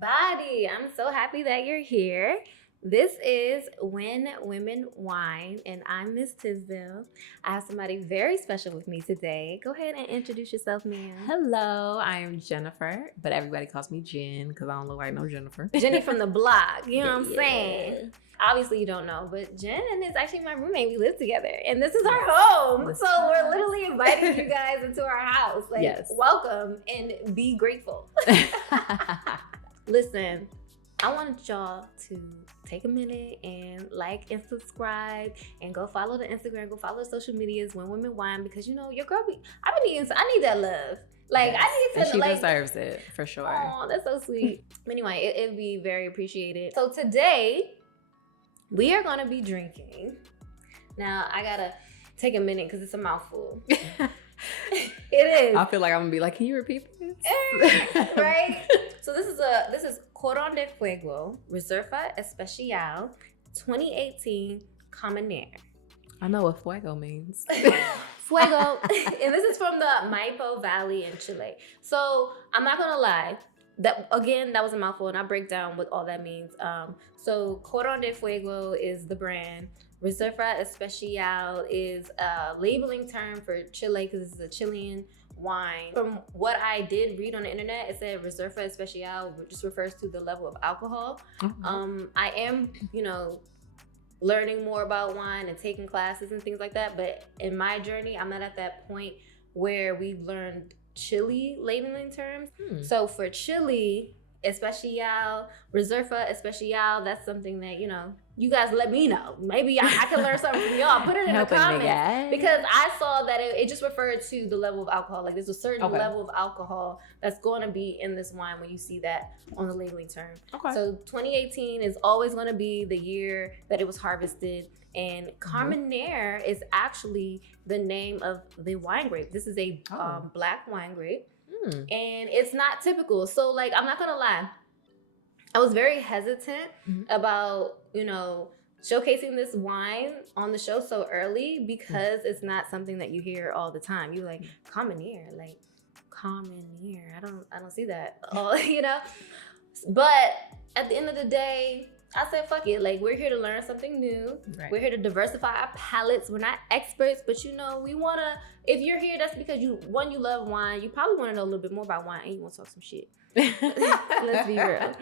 everybody. I'm so happy that you're here. This is When Women Wine, and I'm Miss Tisdale. I have somebody very special with me today. Go ahead and introduce yourself, ma'am. Hello, I am Jennifer, but everybody calls me Jen because I don't look like no Jennifer. Jenny from the block, you know what I'm saying? Obviously, you don't know, but Jen is actually my roommate. We live together, and this is our home. So we're literally inviting you guys into our house. Welcome and be grateful. Listen, I want y'all to take a minute and like and subscribe and go follow the Instagram, go follow the social medias When Women Wine, because you know your girl I need that love. Like, yes. I need to, and she deserves it for sure. Oh, that's so sweet. Anyway, it'd be very appreciated. So today we are gonna be drinking. Now I gotta take a minute because it's a mouthful. It is. I feel like I'm gonna be like, can you repeat this? Right? So this is Cordon de Fuego, Reserva Especial, 2018 Carmenere. I know what Fuego means. Fuego. And this is from the Maipo Valley in Chile. So I'm not gonna lie. That was a mouthful, and I'll break down what all that means. So Cordon de Fuego is the brand. Reserva Especial is a labeling term for Chile because it's a Chilean wine. From what I did read on the internet, it said Reserva Especial just refers to the level of alcohol. Mm-hmm. I am, learning more about wine and taking classes and things like that. But in my journey, I'm not at that point where we've learned Chile labeling terms. So for Chile Especial, Reserva Especial, that's something that, you guys let me know. Maybe I can learn something from y'all. Put it in the comments. Because I saw that it just referred to the level of alcohol. Like there's a certain level of alcohol that's going to be in this wine when you see that on the labeling term. Okay. So 2018 is always going to be the year that it was harvested. And Carmenere is actually the name of the wine grape. This is a black wine grape. And it's not typical. So like, I'm not going to lie. I was very hesitant about, showcasing this wine on the show so early because it's not something that you hear all the time. You're like, Carmenere, Carmenere. I don't see that. But at the end of the day, I said, fuck it. Like, we're here to learn something new. Right. We're here to diversify our palates. We're not experts, but we want to, if you're here, that's because you love wine. You probably want to know a little bit more about wine and you want to talk some shit. Let's be real.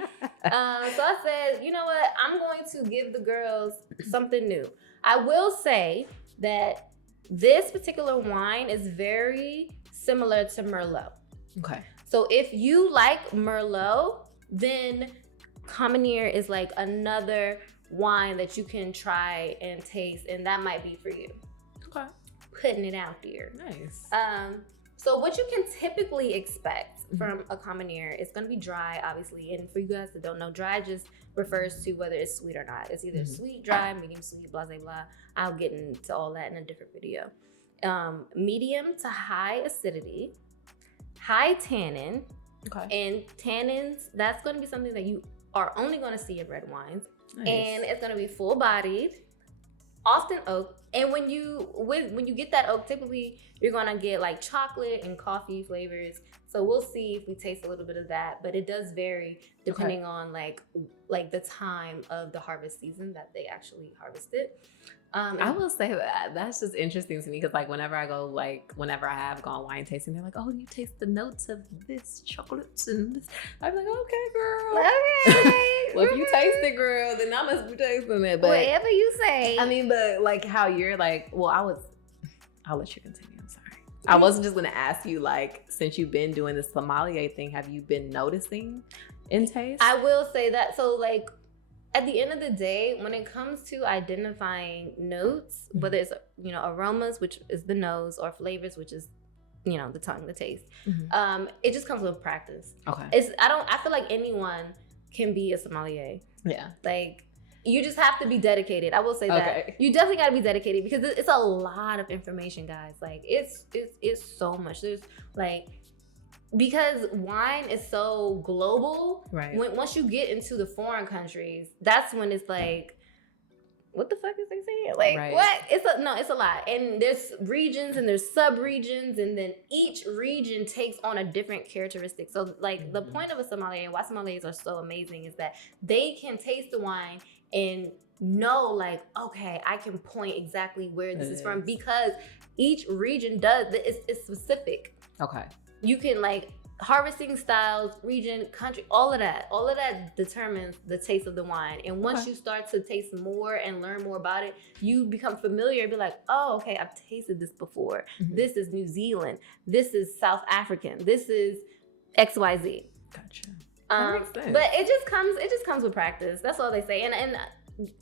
So I said, you know what? I'm going to give the girls something new. I will say that this particular wine is very similar to Merlot. Okay. So if you like Merlot, then Carmenere is like another wine that you can try and taste, and that might be for you. Okay. Putting it out there. Nice. So what you can typically expect from a Carmenere is going to be dry, obviously. And for you guys that don't know, dry just refers to whether it's sweet or not. It's either sweet, dry, medium sweet, blah, blah, blah. I'll get into all that in a different video. Medium to high acidity, high tannin. Okay. And tannins, that's going to be something that you are only going to see in red wines. Nice. And it's going to be full-bodied, often oak. And when you get that oak, typically you're going to get like chocolate and coffee flavors. So we'll see if we taste a little bit of that, but it does vary depending on like the time of the harvest season that they actually harvest it. I will say that's just interesting to me because whenever I have gone wine tasting, they're like, oh, you taste the notes of this chocolates and this. I'm like, okay, girl. Okay. Well, if you taste it, girl, then I must be tasting it. But whatever you say. I mean, but how you're I'll let you continue. I'm sorry. I wasn't just going to ask you, since you've been doing the sommelier thing, have you been noticing in taste? I will say that. So at the end of the day, when it comes to identifying notes, whether it's, aromas, which is the nose, or flavors, which is, the tongue, the taste, it just comes with practice. Okay. I feel like anyone can be a sommelier. Yeah. You just have to be dedicated. I will say that. You definitely got to be dedicated because it's a lot of information, guys. It's so much. There's because wine is so global. Right. Once you get into the foreign countries, that's when it's what the fuck is they saying? Like, Right. what? It's a lot. And there's regions and there's sub-regions, and then each region takes on a different characteristic. So, like, the point of a sommelier and why sommeliers are so amazing is that they can taste the wine and know, like, okay, I can point exactly where this is from, because each region it's specific. Okay. You can, like, harvesting styles, region, country, all of that determines the taste of the wine. And once you start to taste more and learn more about it, you become familiar and be like, oh, okay, I've tasted this before. This is New Zealand. This is South African. This is XYZ. Gotcha. That makes sense. But it just comes with practice. That's all they say. And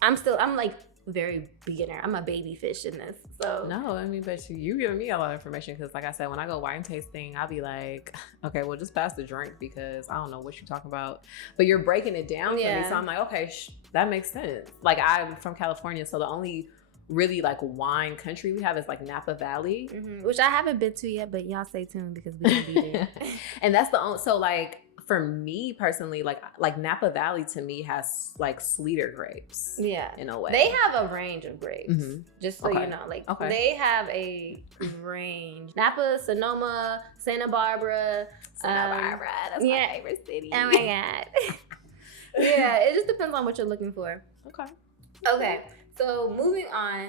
I'm like very beginner. I'm a baby fish in this. So no, I mean, but you giving me a lot of information, because like I said, when I go wine tasting, I'll be like, okay, well, just pass the drink, because I don't know what you're talking about. But you're breaking it down for me, so I'm like, okay, that makes sense. Like, I'm from California, so the only really like wine country we have is like Napa Valley, which I haven't been to yet, but y'all stay tuned because we're gonna be there. And that's the only, so like, for me personally, like Napa Valley to me has like sweeter grapes. Yeah. In a way. They have a range of grapes. Just so you know. Like, they have a range. Napa, Sonoma, Santa Barbara. That's my favorite city. Oh my God. Yeah, it just depends on what you're looking for. Okay. So moving on.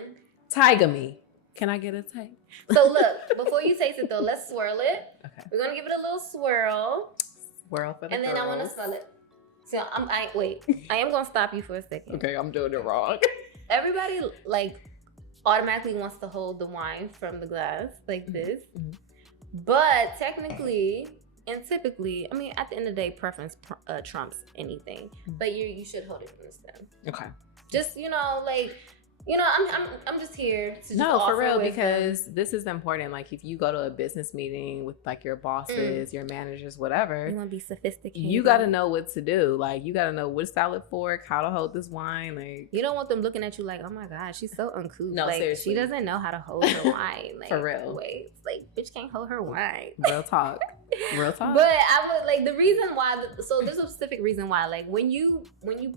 Tiger me. Can I get a take? So look, before you taste it though, let's swirl it. Okay. We're gonna give it a little swirl. Swirl for the And then girls. I want to smell it. So I am gonna stop you for a second. Okay, I'm doing it wrong. Everybody like automatically wants to hold the wine from the glass like this, but technically and typically, I mean, at the end of the day, preference trumps anything. But you should hold it from the stem. Okay. Just I'm just here to just no, for offer real, wisdom. because this is important. Like, if you go to a business meeting with like your bosses, your managers, whatever, you want to be sophisticated. You got to know what to do. Like, you got to know which salad fork, how to hold this wine. Like, you don't want them looking at you like, oh my God, she's so uncouth. No, like, seriously. she doesn't know how to hold her wine. Like, for real. Wait, like, bitch can't hold her wine. Real talk. Real talk. But I would like the reason why. So there's a specific reason why. Like when you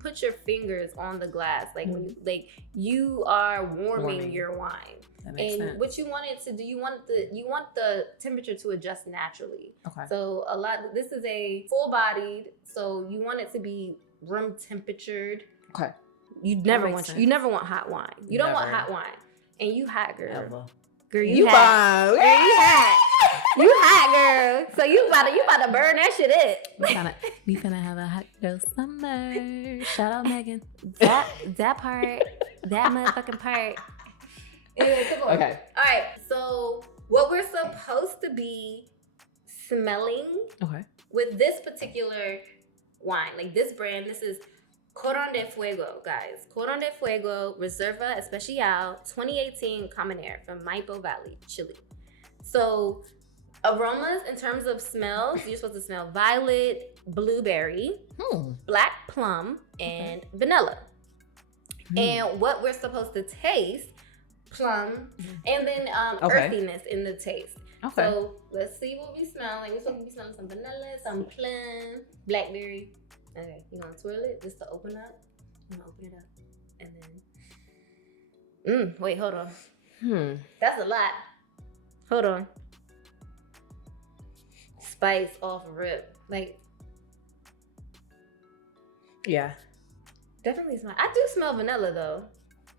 put your fingers on the glass, like when you are warming your wine. That makes and sense. what you want it to do, you want the temperature to adjust naturally. Okay. So this is a full bodied, so you want it to be room temperatured. Okay. You never want hot wine. You don't want hot wine, and you hot girl. Ever. Girl, you hot. Girl, you hot. You hot, girl. So you about to burn that shit up. We finna have a hot girl summer. Shout out Megan. That part, that motherfucking part. Anyway, come on. Okay. All right. So what we're supposed to be smelling with this particular wine, like this brand, this is Cordon de Fuego, guys. Cordon de Fuego, Reserva, Especial, 2018 Carmenere from Maipo Valley, Chile. So aromas in terms of smells, you're supposed to smell violet, blueberry, black plum, and vanilla. And what we're supposed to taste, plum, and then earthiness in the taste. Okay. So let's see what we smell. Like we're supposed to be smelling some vanilla, some plum, blackberry. Okay, you want to swirl it just to open up? I'm gonna open it up, and then. Wait, hold on. That's a lot. Hold on. Spice off rip, like. Yeah. Definitely smell. I do smell vanilla though.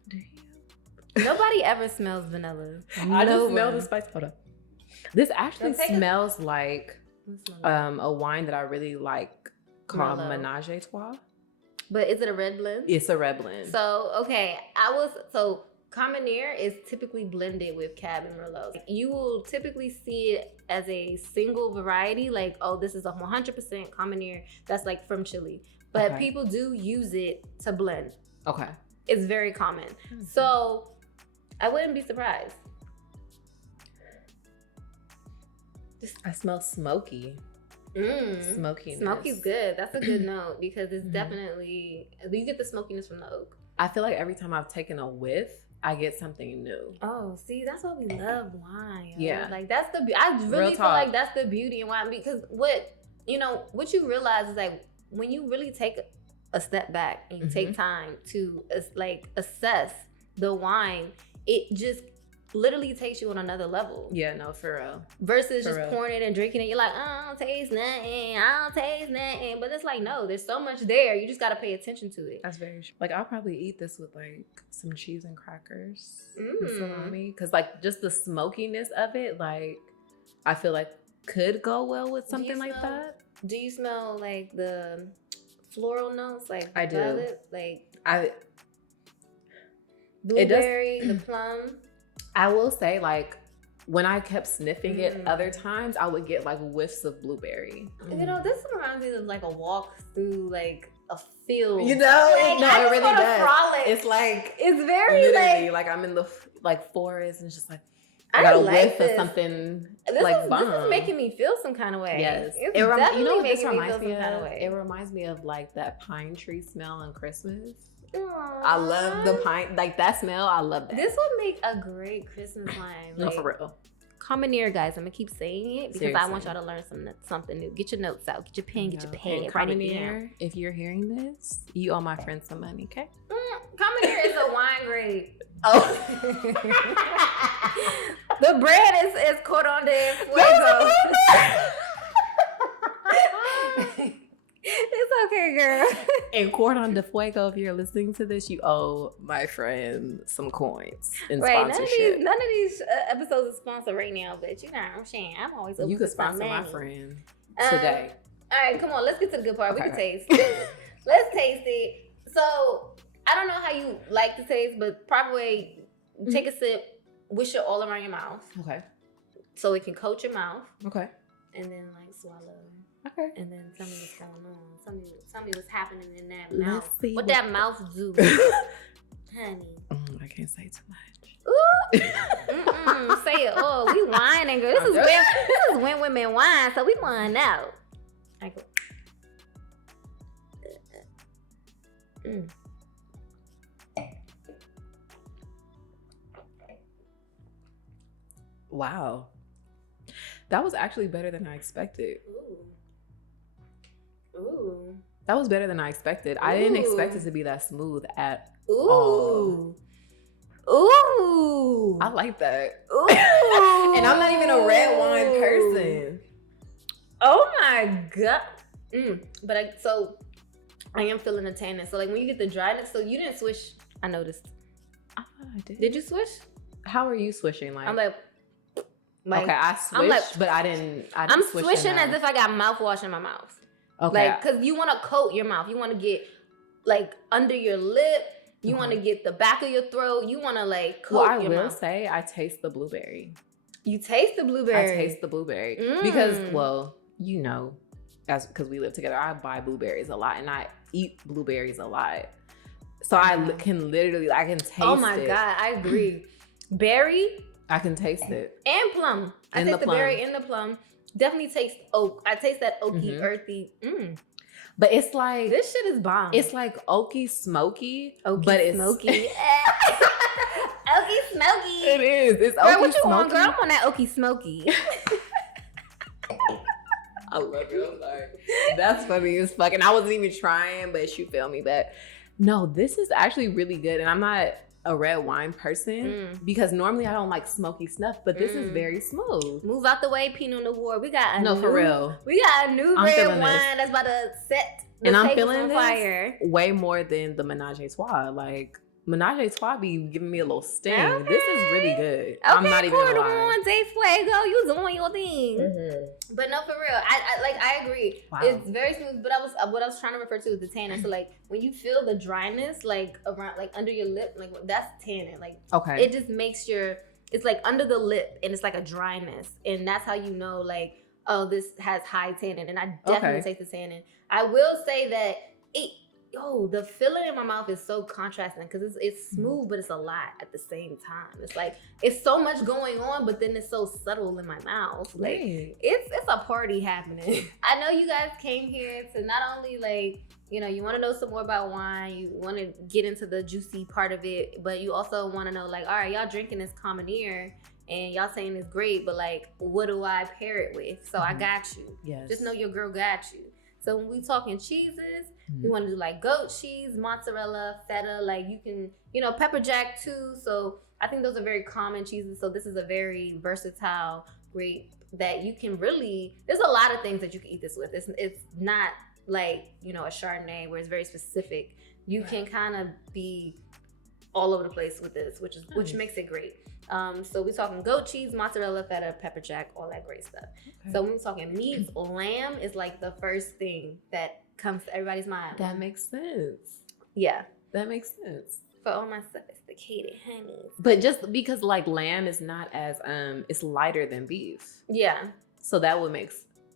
Do you? Nobody ever smells vanilla. I just smell the spice. Hold up. This actually smells like a wine that I really like called Menage a Trois. But is it a red blend? It's a red blend. So, okay. Carmenere is typically blended with Cab and Merlot. You will typically see it as a single variety, like, oh, this is a 100% Carmenere that's like from Chile. But people do use it to blend. Okay. It's very common. So, I wouldn't be surprised. I smell smoky. Smokiness. Smoky's good. That's a good note because it's definitely, you get the smokiness from the oak. I feel like every time I've taken a whiff, I get something new. Oh, see, that's why we love wine. Yeah. Like that's I really feel like that's the beauty in wine, because what you realize is like when you really take a step back and you take time to like assess the wine, it just literally takes you on another level. Yeah, no, for real. Versus just pouring it and drinking it. You're like, I don't taste nothing. But it's like, no, there's so much there. You just got to pay attention to it. That's very true. Like, I'll probably eat this with like some cheese and crackers and salami. Because like just the smokiness of it, like I feel like could go well with something like that. Do you smell like the floral notes? Like I do. violet? Like blueberry, the plum? I will say, like, when I kept sniffing it other times, I would get like whiffs of blueberry. You know, this reminds me of like a walk through like a field. You know, like, it really does. Frolic. It's like it's very like I'm in the like forest and it's just like I got a whiff of something like bomb. This is making me feel some kind of way. Yes, it's definitely you know what making this me reminds feel me some kind of of? way. It reminds me of like that pine tree smell on Christmas. Aww. I love the pine, like that smell. I love that. This would make a great Christmas wine. No, for real. Carmenere, guys. I'm gonna keep saying it because Seriously. I want y'all to learn something new. Get your notes out. Get your pen. Get your pad. Carmenere, if you're hearing this, you owe my friend some money, okay? Carmenere is a wine grade. Oh. The brand is Cordon de Fuego. It's okay, girl. And Cordon de Fuego, if you're listening to this, you owe my friend some coins in sponsorship. None of these episodes are sponsored right now, but you know what I'm saying. I'm always open. You could to some sponsor my money. friend today. All right, come on. Let's get to the good part. Okay. We can taste. Let's taste it. So I don't know how you like to taste, but proper way, take a sip, wish it all around your mouth. Okay. So it can coat your mouth. Okay. And then like swallow. Okay. And then tell me what's going on. Tell me what's happening in that Let's mouth. see What that mouth do, honey. I can't say too much. Ooh. Say it. Oh, we whining, girl. This is when women whine, so we whine out. I go. Wow. That was actually better than I expected. Ooh. That was better than I expected. I didn't expect it to be that smooth at Ooh. all. Ooh. I like that. Ooh. And I'm not even a red wine person. Oh my God. But I am feeling the tannin. So like when you get the dryness, so you didn't swish, I noticed. I did. Did you swish? How are you swishing? I'm like okay, I swished, but I didn't I'm swish swishing enough. as if I got mouthwash in my mouth. Okay. Like, cause you want to coat your mouth. You want to get like under your lip. You want to get the back of your throat. You want to like coat your mouth. Well, I will say I taste the blueberry. You taste the blueberry. I taste the blueberry because, well, you know, because we live together, I buy blueberries a lot and I eat blueberries a lot. So I can taste it. Oh my God, I agree. Berry. I can taste it. And plum. I taste the berry and the plum. Definitely taste oak. I taste that oaky, earthy. But it's like this shit is bomb. It's like oaky, smoky. But it's smoky. Oaky, smoky. It is. It's girl, oaky, what you smoky. on, girl? I'm on that oaky, smoky. I love it. I'm sorry. That's funny as fuck. And I wasn't even trying, but you feel me. But no, this is actually really good. And I'm not a red wine person because normally I don't like smoky stuff, but this is very smooth. Move out the way, Pinot Noir. We got for real. We got a new red wine that's about to set the table on fire. Way more than the Menage a Trois. Like Menage a Trois be giving me a little sting. Okay. This is really good. Okay, I'm not even gonna lie. Cordon de Fuego, you doing your thing. But no, for real, I agree. Wow. It's very smooth. But what I was trying to refer to is the tannin. So like when you feel the dryness, like around, like under your lip, like that's tannin. Like it just makes it's like under the lip, and it's like a dryness, and that's how you know like, oh, this has high tannin, and I definitely taste the tannin. I will say that the feeling in my mouth is so contrasting because it's smooth, but it's a lot at the same time. It's like it's so much going on, but then it's so subtle in my mouth. Like it's a party happening. I know you guys came here to not only like, you know, you want to know some more about wine, you want to get into the juicy part of it, but you also want to know like, all right, y'all drinking this Carmenere and y'all saying it's great, but like, what do I pair it with? So I got you. Yes. Just know your girl got you. So when we talking cheeses, we want to do like goat cheese, mozzarella, feta, like you can, pepper jack too. So I think those are very common cheeses. So this is a very versatile, great that you can really, there's a lot of things that you can eat this with. It's not like, a Chardonnay where it's very specific. You can kind of be all over the place with this, which makes it great. So we're talking goat cheese, mozzarella, feta, pepper jack, all that great stuff. Okay. So when we're talking meats, lamb is like the first thing that comes to everybody's mind. That makes sense. Yeah. That makes sense. For all my sophisticated honeys. But just because like lamb is not as, it's lighter than beef. Yeah. So that would make,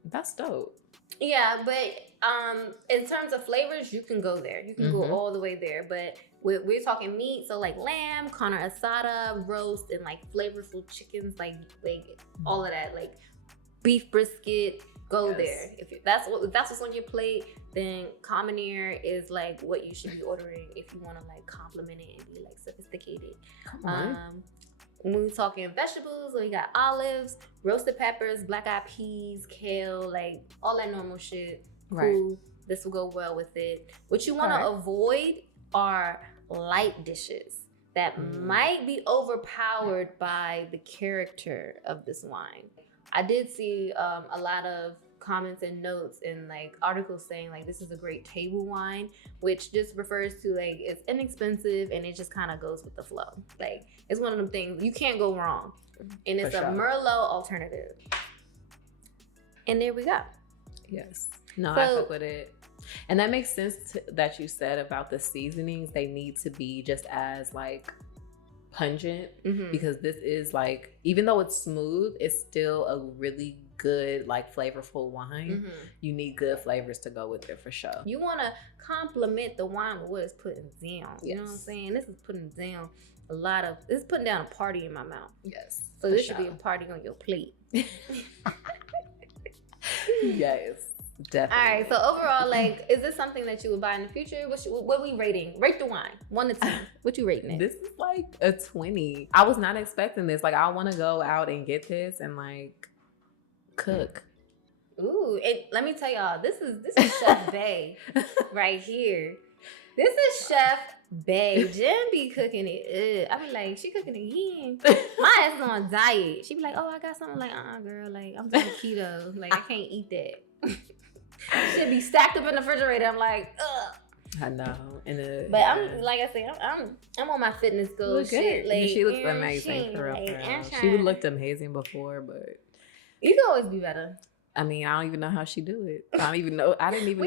that's dope. Yeah, but in terms of flavors, you can go there. You can go all the way there. But we're talking meat, so like lamb, carne asada, roast, and like flavorful chickens, like all of that, like beef brisket. Go there. If that's what's on your plate, then Carmenere is like what you should be ordering if you want to like compliment it and be like sophisticated. Come on. When we're talking vegetables, we got olives, roasted peppers, black eyed peas, kale, like all that normal shit. Right. Cool. This will go well with it. What you want to avoid are light dishes that might be overpowered by the character of this wine. I did see a lot of comments and notes and like articles saying like this is a great table wine, which just refers to like it's inexpensive and it just kind of goes with the flow. Like it's one of them things you can't go wrong, and it's a Merlot alternative. And there we go. Yes. No, I fuck with it. And that makes sense that you said about the seasonings. They need to be just as like pungent because this is like, even though it's smooth, it's still a really good like flavorful wine. You need good flavors to go with it for sure. You want to complement the wine with what it's putting down. You know what I'm saying? This is putting down this is putting down a party in my mouth. Yes. So this should be a party on your plate. Yes. Definitely. All right. So overall, like, is this something that you would buy in the future? What are we rating? Rate the wine. 1 to 10. What you rating it? This is like a 20. I was not expecting this. Like, I want to go out and get this and like cook. Ooh, let me tell y'all, this is Chef Bay right here. This is Chef Bay. Jen be cooking it. I be like, she cooking again. My ass is on diet. She be like, oh, I got something. Like, girl, like I'm doing keto. Like I can't eat that. Should be stacked up in the refrigerator. I'm like, ugh. I know. But I'm like I said, I'm on my fitness goals. Shit. Like, she looks amazing for real. She would looked amazing before, but you can always be better. I mean, I don't even know how she do it. I didn't even know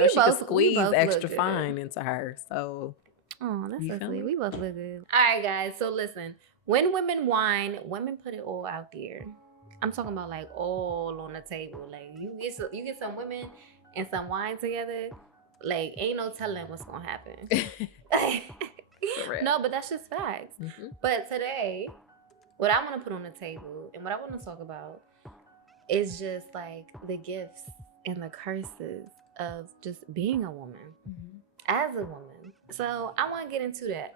she could squeeze extra fine into her. So, oh, that's so sweet. We both look good. All right, guys. So listen, when women whine, women put it all out there. I'm talking about like all on the table. Like you get some women and some wine together. Like ain't no telling what's gonna happen. No, but that's just facts. But today, what I want to put on the table and what I want to talk about is just like the gifts and the curses of just being a woman as a woman. So I want to get into that.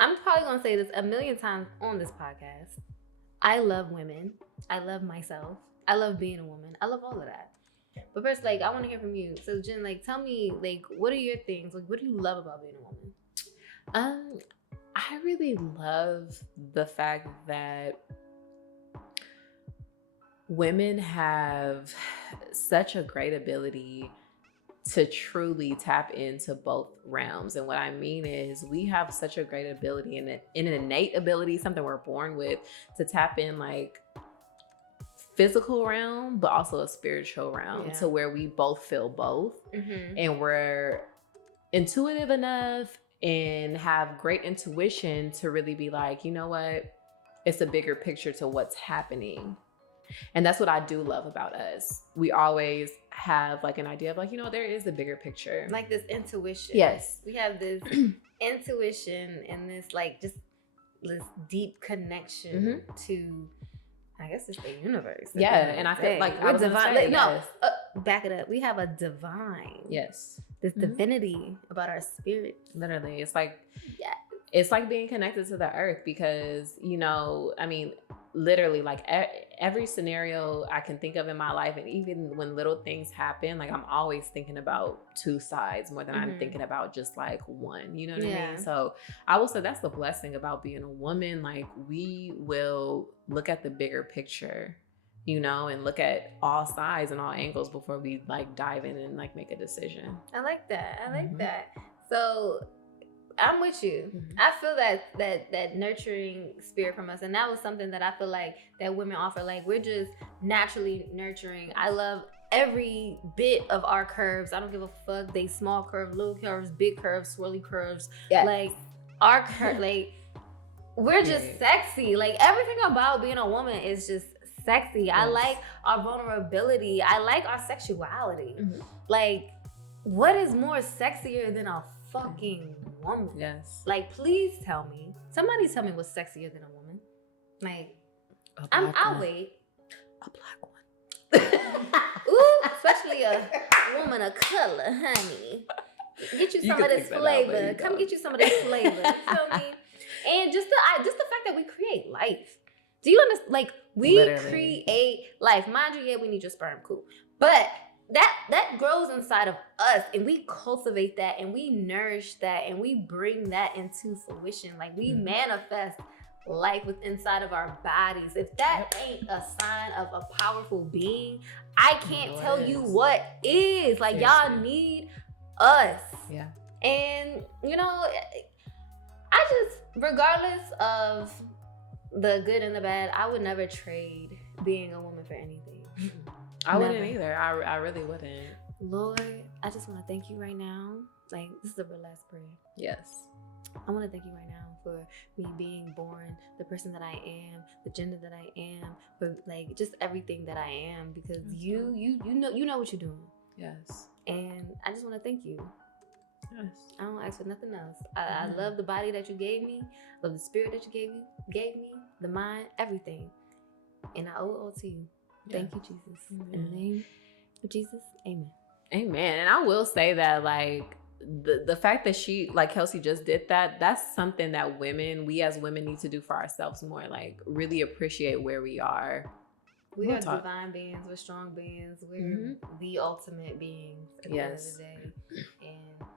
I'm probably going to say this a million times on this podcast. I love women. I love myself. I love being a woman. I love all of that. But first, like, I want to hear from you. So Jen, like, tell me, like, what are your things? Like, what do you love about being a woman? I really love the fact that women have such a great ability to truly tap into both realms. And what I mean is we have such a great ability and an innate ability, something we're born with, to tap in like physical realm, but also a spiritual realm to where we both feel both. And we're intuitive enough and have great intuition to really be like, you know what? It's a bigger picture to what's happening. And that's what I do love about us. We always have like an idea of like, you know, there is a bigger picture. Like this intuition. Yes. We have this intuition and this like just this deep connection to, I guess it's the universe. Yeah. And I feel like we're divine. Back it up. We have a divine. Yes. This divinity about our spirit. Literally. It's like, it's like being connected to the earth because, you know, I mean, literally like every scenario I can think of in my life, and even when little things happen, like I'm always thinking about two sides more than I'm thinking about just like one, you know what I mean? So I will say that's the blessing about being a woman. Like we will look at the bigger picture, you know, and look at all sides and all angles before we like dive in and like make a decision. I like that. So I'm with you. I feel that nurturing spirit from us, and that was something that I feel like that women offer. Like we're just naturally nurturing. I love every bit of our curves. I don't give a fuck. They small curves, little curves, big curves, swirly curves. Yeah. Like our like we're just sexy. Like everything about being a woman is just sexy. I like our vulnerability. I like our sexuality. Like what is more sexier than a fucking woman? Yes. Like, please tell me. Somebody tell me what's sexier than a woman. Like, I'll wait. A black one. Ooh, especially a woman of color, honey. Get you some of this flavor. Come get you some of this flavor. You feel me? And just the fact that we create life. Do you understand? Like, we create life. Mind you, yeah, we need your sperm, cool. But that grows inside of us, and we cultivate that, and we nourish that, and we bring that into fruition. Like we manifest life within inside of our bodies. If that ain't a sign of a powerful being, I can't tell you what is. Like y'all need us. Yeah. And you know, I just, regardless of the good and the bad, I would never trade being a woman for anything. I wouldn't either. I really wouldn't. Lord, I just want to thank you right now. Like, this is a real last prayer. Yes. I want to thank you right now for me being born, the person that I am, the gender that I am, for like just everything that I am, because you know what you're doing. Yes. And I just want to thank you. Yes. I don't ask for nothing else. I love the body that you gave me, love the spirit that you gave me, the mind, everything. And I owe it all to you. Thank you, Jesus. In the name of Jesus, amen. Amen. And I will say that, like, the fact that she, like Kelsey just did that, that's something that we as women need to do for ourselves more. Like, really appreciate where we are. We are divine beings. We're strong beings. We're the ultimate beings at the end of the day. And,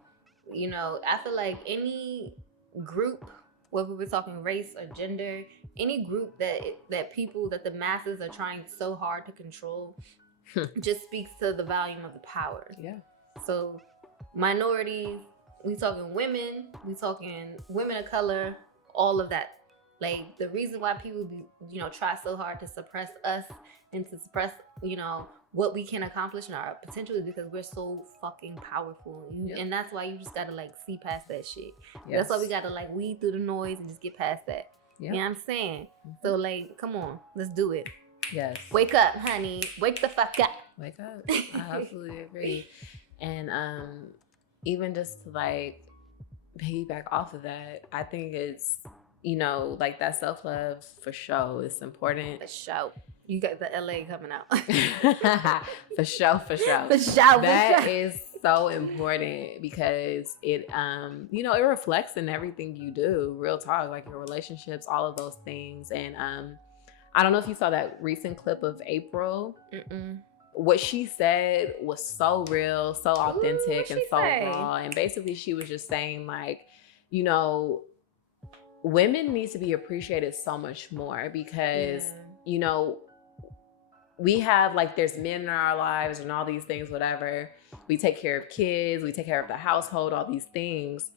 you know, I feel like any group, whether we're talking race or gender, any group that people, that the masses are trying so hard to control, just speaks to the volume of the power. Yeah. So minorities, we talking women, we talking women of color, all of that. Like the reason why people try so hard to suppress us and to suppress, what we can accomplish and our potential is because we're so fucking powerful. And that's why you just gotta like see past that shit. Yes. That's why we gotta like weed through the noise and just get past that. Yep. You know what I'm saying? So like, come on, let's do it. Yes. Wake up, honey. Wake the fuck up. Wake up. I absolutely agree. And even just to like piggyback off of that, I think it's, like that self-love for sure is important. For sure. You got the LA coming out. For sure. That is so important because it, it reflects in everything you do. Real talk, like your relationships, all of those things. And I don't know if you saw that recent clip of April. What she said was so real, so authentic, and so raw. And basically, she was just saying like, women need to be appreciated so much more because, we have like, there's men in our lives and all these things, whatever. We take care of kids, we take care of the household, all these things.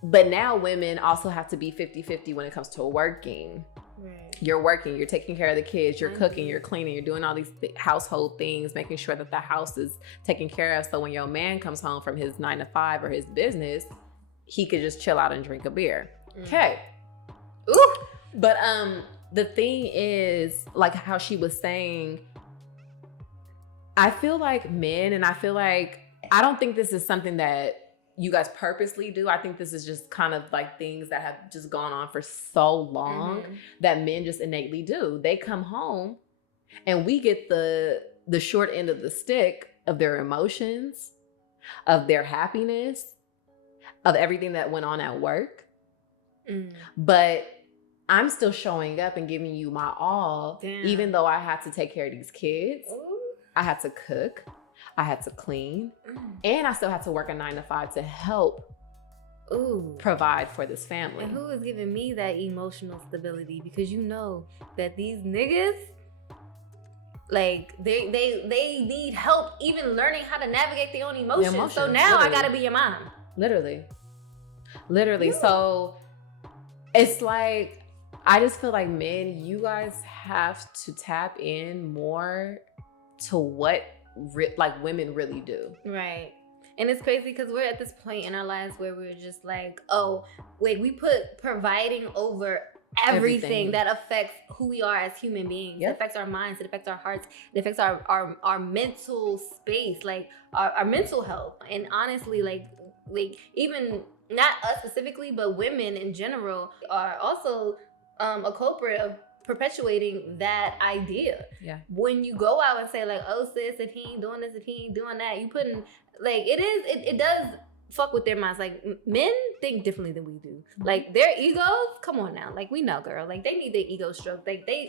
But now women also have to be 50-50 when it comes to working. Right. You're working, you're taking care of the kids, you're cooking, you're cleaning, you're doing all these household things, making sure that the house is taken care of. So when your man comes home from his 9-to-5 or his business, he could just chill out and drink a beer. Okay. Ooh. But the thing is, like how she was saying, I feel like men, and I feel like, I don't think this is something that you guys purposely do. I think this is just kind of like things that have just gone on for so long that men just innately do. They come home and we get the short end of the stick of their emotions, of their happiness, of everything that went on at work. But I'm still showing up and giving you my all, even though I had to take care of these kids. Ooh. I had to cook, I had to clean, and I still had to work a 9 to 5 to help provide for this family. And who is giving me that emotional stability? Because you know that these niggas, like they need help even learning how to navigate their own emotions. So now I gotta be your mom. Literally. So it's like, I just feel like, men, you guys have to tap in more to what like women really do. Right. And it's crazy because we're at this point in our lives where we're just like, oh, wait, we put providing over everything that affects who we are as human beings. Yep. It affects our minds, it affects our hearts, it affects our mental space, like our mental health. And honestly, like even not us specifically, but women in general are also a culprit of perpetuating that idea. Yeah. When you go out and say like, oh sis, if he ain't doing this, if he ain't doing that, you putting like it does fuck with their minds. Like men think differently than we do. Like their egos, come on now. Like we know, girl. Like they need their ego stroked. Like they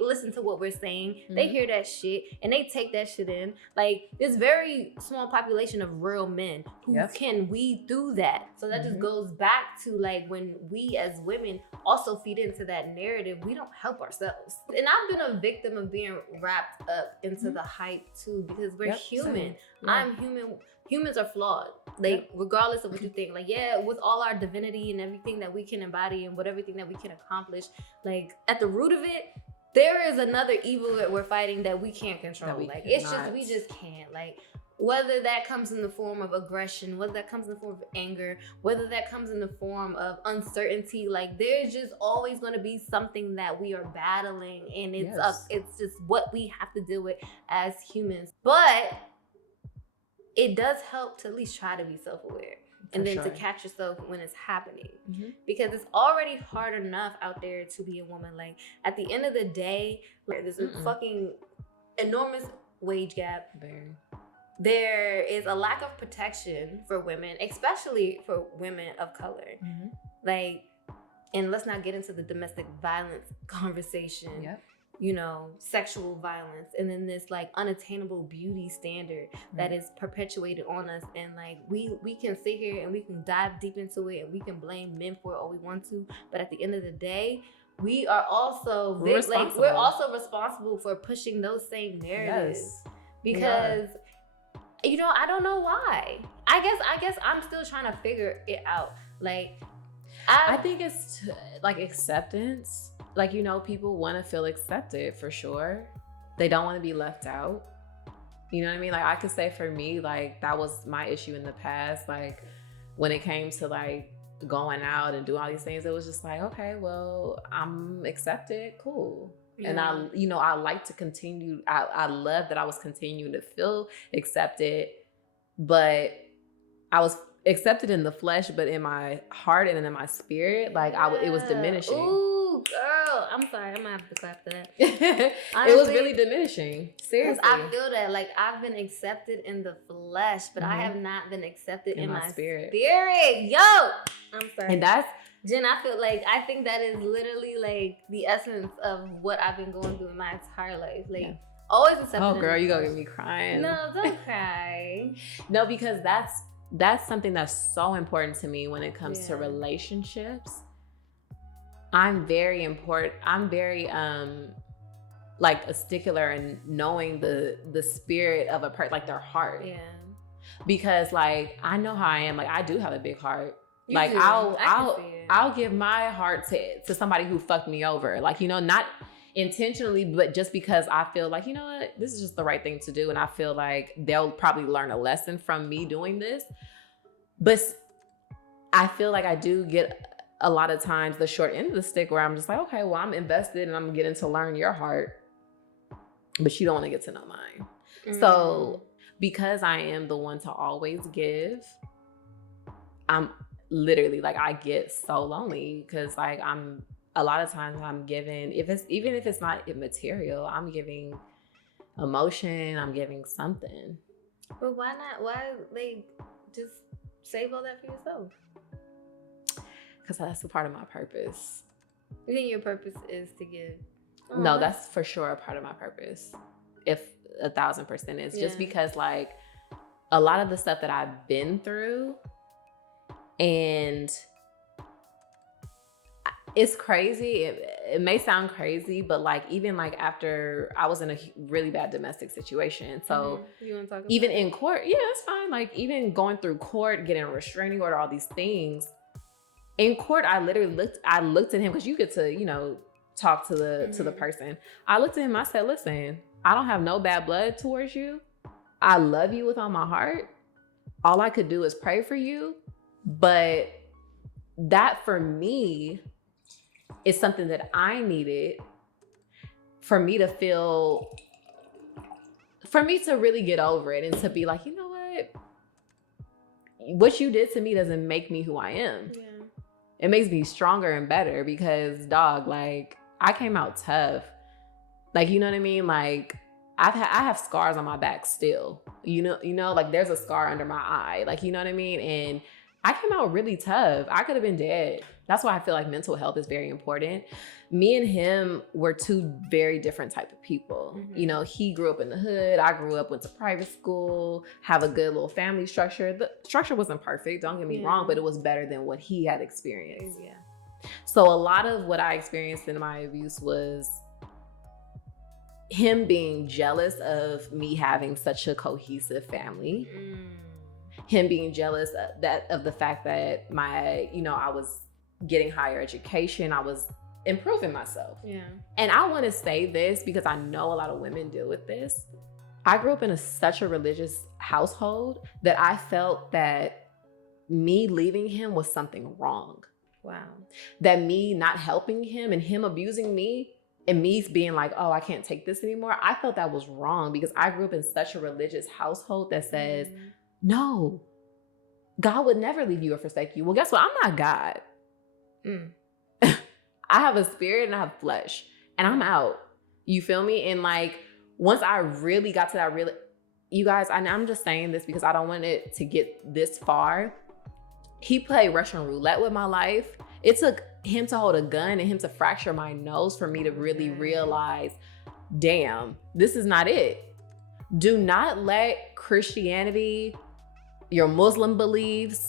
listen to what we're saying. They hear that shit and they take that shit in. Like this very small population of real men who can weed through that. So that just goes back to like when we as women also feed into that narrative, we don't help ourselves. And I've been a victim of being wrapped up into the hype too, because we're human. I'm human. Humans are flawed, like regardless of what you think. Like with all our divinity and everything that we can embody and everything that we can accomplish, like at the root of it, there is another evil that we're fighting that we can't control. We just can't. Like whether that comes in the form of aggression, whether that comes in the form of anger, whether that comes in the form of uncertainty, like there's just always going to be something that we are battling, and it's just what we have to deal with as humans. But it does help to at least try to be self-aware and then to catch yourself when it's happening. Because it's already hard enough out there to be a woman. Like at the end of the day, there's a fucking enormous wage gap. There is a lack of protection for women, especially for women of color. Like, and let's not get into the domestic violence conversation. You know, sexual violence, and then this like unattainable beauty standard that is perpetuated on us. And like we can sit here and we can dive deep into it and we can blame men for it all we want to, but at the end of the day, we are also we're also responsible for pushing those same narratives. Because you know, I don't know why. I guess I'm still trying to figure it out. Like I think it's like acceptance. Like, you know, people want to feel accepted for sure. They don't want to be left out. You know what I mean? Like I could say for me, like that was my issue in the past. Like when it came to like going out and doing all these things, it was just like, okay, well, I'm accepted. Cool. And I like to continue. I love that I was continuing to feel accepted, but I was accepted in the flesh, but in my heart and in my spirit, like it was diminishing. Ooh, girl, I'm sorry, I'm gonna have to clap that. Honestly, it was really diminishing. Seriously, I feel that like I've been accepted in the flesh, but I have not been accepted in my spirit. Yo, I'm sorry. And that's Jen. I think that is literally like the essence of what I've been going through in my entire life. Like always accepted. Oh, girl, you gonna get me crying. No, don't cry. No, because that's something that's so important to me when it comes to relationships. I'm very like a stickler in knowing the spirit of a person, like their heart. Yeah. Because like I know how I am. Like I do have a big heart. Like I'll give my heart to somebody who fucked me over. Like, you know, not intentionally, but just because I feel like, you know what, this is just the right thing to do. And I feel like they'll probably learn a lesson from me doing this. But I feel like I do get a lot of times the short end of the stick where I'm just like, okay, well, I'm invested and I'm getting to learn your heart, but you don't want to get to know mine. So because I am the one to always give, I'm literally like, I get so lonely because like a lot of times I'm giving, even if it's not immaterial, I'm giving emotion, I'm giving something. But why not? Why just save all that for yourself? Because that's a part of my purpose. You think your purpose is to give? No, that's for sure a part of my purpose. If 1,000% is just because like a lot of the stuff that I've been through, and it's crazy. It may sound crazy, but like even like after I was in a really bad domestic situation, so you want to talk about even in court, yeah, it's fine. Like even going through court, getting a restraining order, all these things. In court, I literally looked at him because you get to, you know, talk to the person. I looked at him, I said, listen, I don't have no bad blood towards you. I love you with all my heart. All I could do is pray for you. But that for me is something that I needed for me to feel, for me to really get over it and to be like, you know what you did to me doesn't make me who I am. Yeah. It makes me stronger and better because, dog, like, I came out tough. Like, you know what I mean? Like, I have scars on my back still. You know, like, there's a scar under my eye. Like, you know what I mean? And I came out really tough. I could have been dead. That's why I feel like mental health is very important. Me and him were two very different type of people. Mm-hmm. You know, he grew up in the hood. I grew up, went to private school, have a good little family structure. The structure wasn't perfect, don't get me wrong, but it was better than what he had experienced. Yeah. So a lot of what I experienced in my abuse was him being jealous of me having such a cohesive family. Him being jealous of the fact that I was getting higher education. I was improving myself. Yeah. And I want to say this because I know a lot of women deal with this. I grew up in such a religious household that I felt that me leaving him was something wrong. Wow. That me not helping him and him abusing me and me being like, oh, I can't take this anymore. I felt that was wrong because I grew up in such a religious household that says, no, God would never leave you or forsake you. Well, guess what? I'm not God. I have a spirit and I have flesh and I'm out. You feel me? And like, once I really got to that you guys, I'm just saying this because I don't want it to get this far. He played Russian roulette with my life. It took him to hold a gun and him to fracture my nose for me to really realize, damn, this is not it. Do not let Christianity, your Muslim beliefs,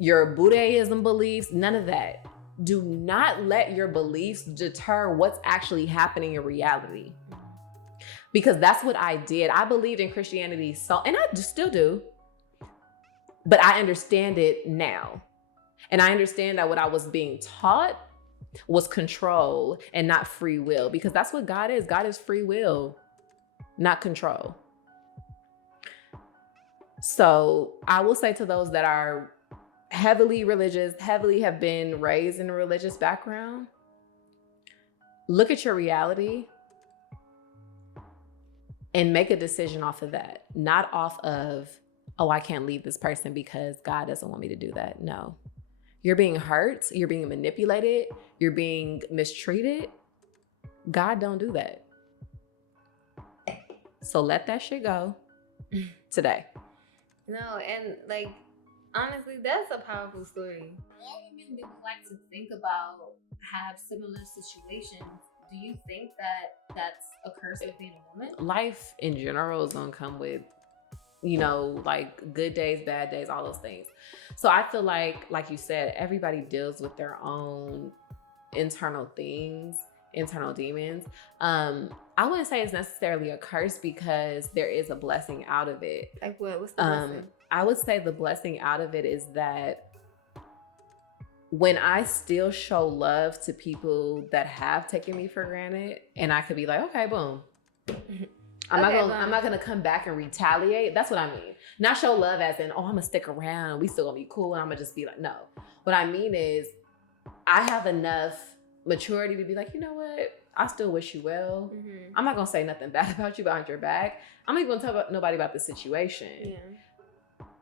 your Buddhism beliefs, none of that. Do not let your beliefs deter what's actually happening in reality. Because that's what I did. I believed in Christianity and I still do, but I understand it now. And I understand that what I was being taught was control and not free will, because that's what God is. God is free will, not control. So I will say to those that are heavily religious, heavily have been raised in a religious background, look at your reality and make a decision off of that, not off of, oh, I can't leave this person because God doesn't want me to do that. No. You're being hurt. You're being manipulated. You're being mistreated. God don't do that. So let that shit go today. No, and like, honestly, that's a powerful story. More women we would like to think about have similar situations. Do you think that that's a curse of being a woman? Life in general is gonna come with, like good days, bad days, all those things. So I feel like you said, everybody deals with their own internal things, internal demons. I wouldn't say it's necessarily a curse because there is a blessing out of it. Like what? What's the blessing? I would say the blessing out of it is that when I still show love to people that have taken me for granted, and I could be like, okay, boom. I'm not gonna come back and retaliate. That's what I mean. Not show love as in, oh, I'm gonna stick around. We still gonna be cool. And I'm gonna just be like, no. What I mean is I have enough maturity to be like, you know what? I still wish you well. Mm-hmm. I'm not gonna say nothing bad about you behind your back. I'm not even gonna tell nobody about the situation. Yeah.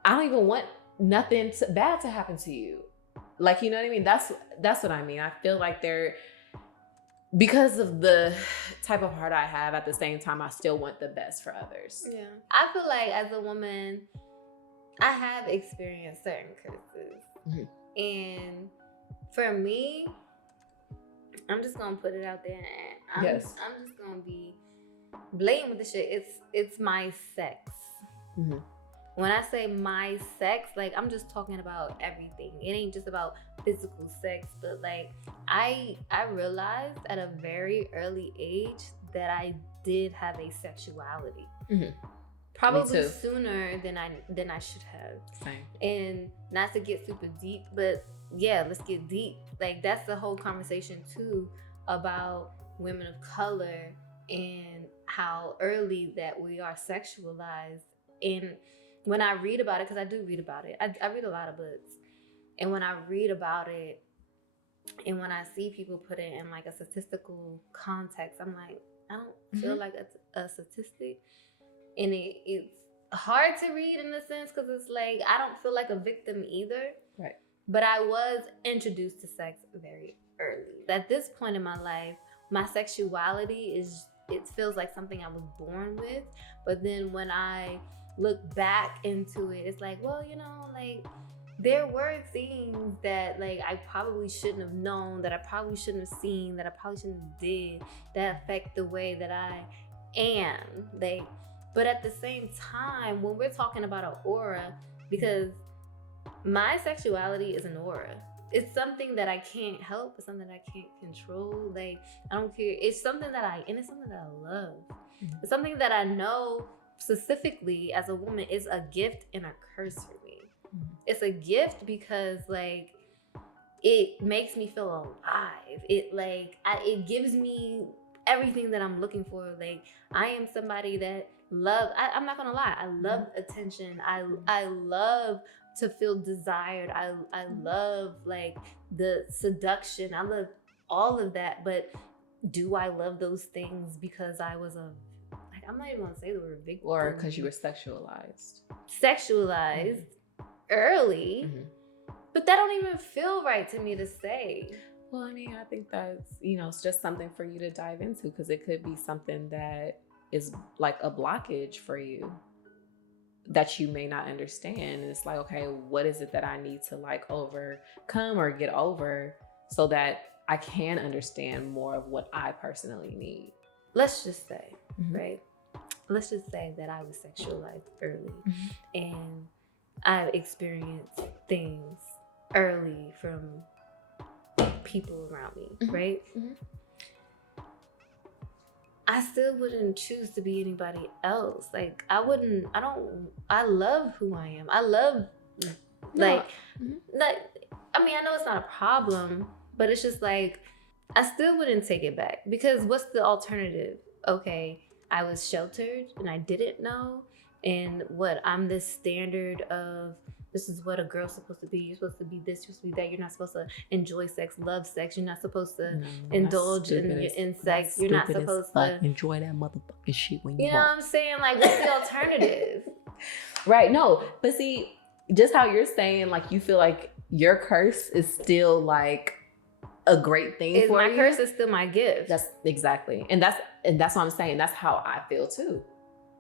I don't even want nothing bad to happen to you. Like, you know what I mean? That's what I mean. I feel like because of the type of heart I have, at the same time, I still want the best for others. Yeah. I feel like as a woman, I have experienced certain curses. Mm-hmm. And for me, I'm just gonna put it out there. And Yes. I'm just gonna be blatant with the shit. It's my sex. Mm-hmm. When I say my sex, like I'm just talking about everything. It ain't just about physical sex, but like I realized at a very early age that I did have a sexuality. Mm-hmm. Probably sooner than I should have. Same. And not to get super deep, but yeah, let's get deep. Like that's the whole conversation too about women of color and how early that we are sexualized. And when I read about it, because I do read about it, I read a lot of books, and when I read about it and when I see people put it in like a statistical context, I'm like, I don't feel like a statistic. And it's hard to read in a sense because it's like I don't feel like a victim either. Right. But I was introduced to sex very early. At this point in my life, my sexuality it feels like something I was born with. But then when I look back into it, it's like, well, you know, like there were things that like I probably shouldn't have known, that I probably shouldn't have seen, that I probably shouldn't have did, that affect the way that I am. Like, but at the same time, when we're talking about an aura, because my sexuality is an aura. It's something that I can't help. It's something that I can't control. Like, I don't care. It's something that it's something that I love. Mm-hmm. It's something that I know specifically as a woman is a gift and a curse for me. Mm-hmm. It's a gift because like, it makes me feel alive. It gives me everything that I'm looking for. Like, I am somebody that I'm not gonna lie. I love attention. I love to feel desired. I love like the seduction. I love all of that. But do I love those things because I was I'm not even gonna say the word victim. Or because you were sexualized early. Mm-hmm. But that don't even feel right to me to say. Well, I mean, I think that's, it's just something for you to dive into because it could be something that is like a blockage for you that you may not understand. And it's like, okay, what is it that I need to like overcome or get over so that I can understand more of what I personally need? Let's just say, right? Let's just say that I was sexualized early and I've experienced things early from people around me, right? I still wouldn't choose to be anybody else. Like I love who I am. I love I know it's not a problem, but it's just like, I still wouldn't take it back because what's the alternative? Okay, I was sheltered and I didn't know. And I'm this standard of, this is what a girl's supposed to be. You're supposed to be this, you're supposed to be that. You're not supposed to enjoy sex, love sex. You're not supposed to indulge in sex. You're not supposed to enjoy that motherfucking shit when you know what I'm saying? Like, what's the alternative? Right. No, but see, just how you're saying, like, you feel like your curse is still like a great thing for you. My curse is still my gift. That's exactly. And that's what I'm saying. That's how I feel too.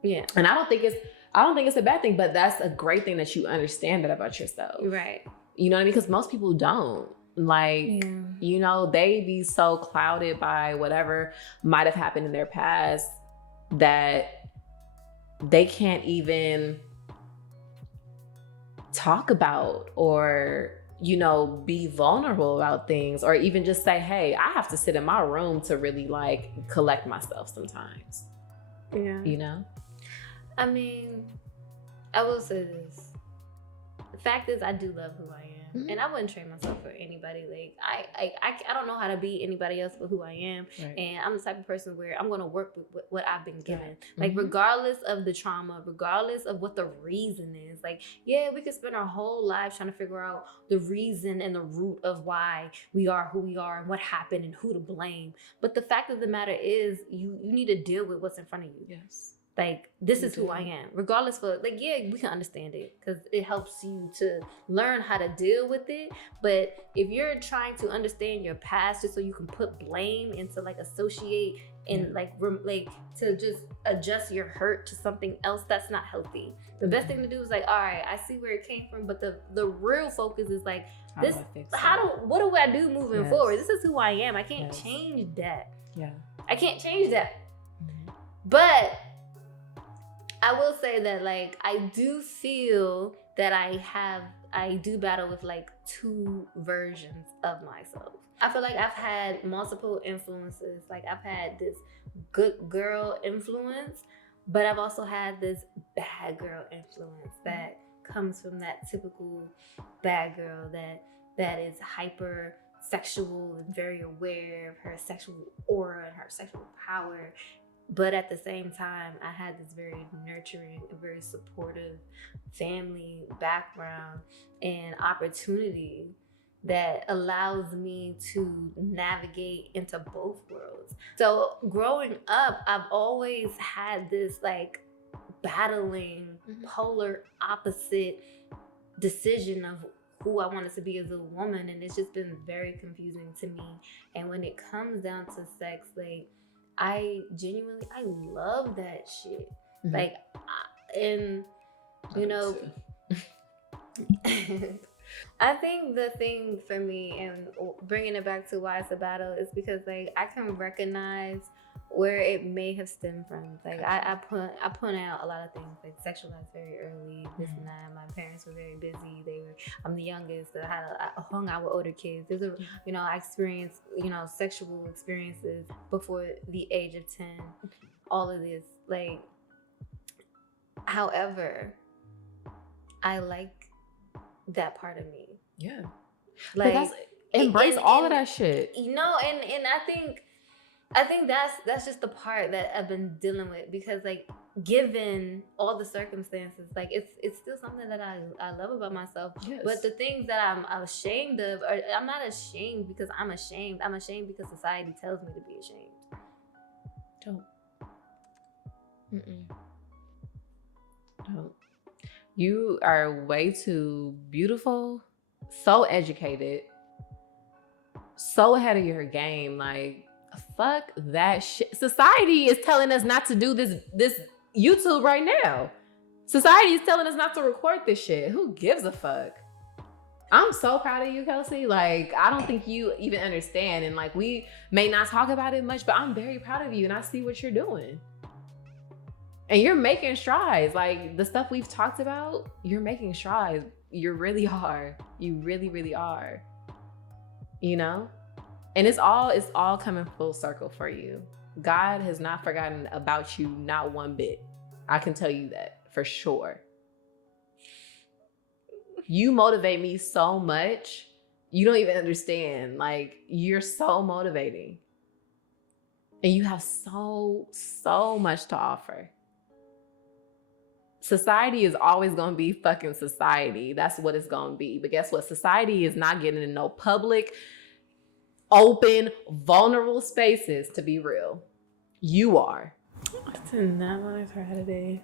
Yeah. And I don't think it's a bad thing, but that's a great thing that you understand that about yourself. Right. You know what I mean? Because most people don't. Like, they be so clouded by whatever might have happened in their past that they can't even talk about or, be vulnerable about things, or even just say, hey, I have to sit in my room to really like collect myself sometimes. Yeah. I mean, I will say this. The fact is, I do love who I am, and I wouldn't trade myself for anybody. Like I don't know how to be anybody else but who I am, and I'm the type of person where I'm gonna work with what I've been given. Like regardless of the trauma, regardless of what the reason is. Like we could spend our whole lives trying to figure out the reason and the root of why we are who we are and what happened and who to blame. But the fact of the matter is, you need to deal with what's in front of you. Yes. Like, this is who I am. Regardless for, like, yeah, we can understand it because it helps you to learn how to deal with it. But if you're trying to understand your past just so you can put blame and to like associate and like to just adjust your hurt to something else, that's not healthy. The best thing to do is like, all right, I see where it came from, but the real focus is like, what do I do moving forward? This is who I am. I can't change that. Yeah. I can't change that. But I will say that like I do feel that I do battle with like two versions of myself. I feel like I've had multiple influences. Like I've had this good girl influence, but I've also had this bad girl influence that comes from that typical bad girl that is hyper sexual and very aware of her sexual aura and her sexual power. But at the same time, I had this very nurturing, very supportive family background and opportunity that allows me to navigate into both worlds. So growing up, I've always had this like battling polar opposite decision of who I wanted to be as a woman, and it's just been very confusing to me. And when it comes down to sex, like I love that shit. Like, and you know, I think the thing for me and bringing it back to why it's a battle is because like I can recognize where it may have stemmed from. Like I point out a lot of things like sexualized very early, this and that. My parents were very busy. I'm the youngest. I hung out with older kids. I experienced sexual experiences before the age of 10. All of this, like, however, I like that part of me. Yeah, like embrace all of that shit. And I think that's just the part that I've been dealing with, because like given all the circumstances, like it's still something that I love about myself. Yes. But the things that I'm ashamed of, or I'm not ashamed because I'm ashamed. I'm ashamed because society tells me to be ashamed. Don't. Don't. You are way too beautiful, so educated, so ahead of your game. Like, fuck that shit. Society is telling us not to do this YouTube right now. Society is telling us not to record this shit. Who gives a fuck? I'm so proud of you, Kelsey. Like, I don't think you even understand. And like, we may not talk about it much, but I'm very proud of you and I see what you're doing. And you're making strides. Like the stuff we've talked about, you're making strides. You really are. You really, really are. You know? And it's all coming full circle for you. God has not forgotten about you, not one bit. I can tell you that for sure. You motivate me so much. You don't even understand. Like, you're so motivating. And you have so much to offer. Society is always going to be fucking society. That's what it's going to be. But guess what? Society is not getting in no public, open, vulnerable spaces to be real. You are. I did not want to cry today.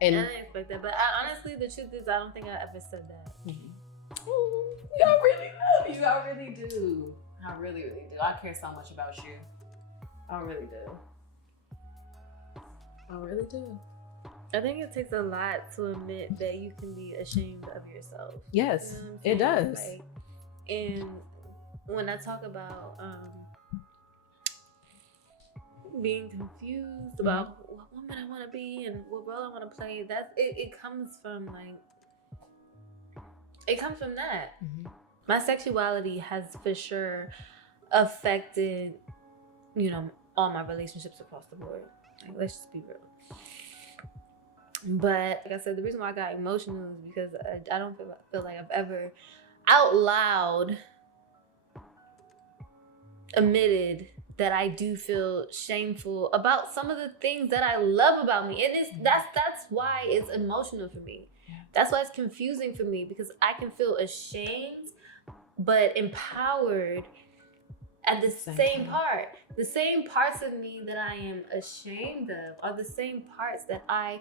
And I didn't expect that. But honestly, the truth is, I don't think I ever said that. I really love you. I really do. I really, really do. I care so much about you. I really do. I really do. I think it takes a lot to admit that you can be ashamed of yourself. Yes, it does. Like, and when I talk about being confused about what woman I want to be and what role I want to play, it comes from that. My sexuality has for sure affected, all my relationships across the board. Like, let's just be real. But like I said, the reason why I got emotional is because I don't feel like I've ever out loud admitted that I do feel shameful about some of the things that I love about me. And that's why it's emotional for me. That's why it's confusing for me, because I can feel ashamed but empowered at the same part. The same parts of me that I am ashamed of are the same parts that I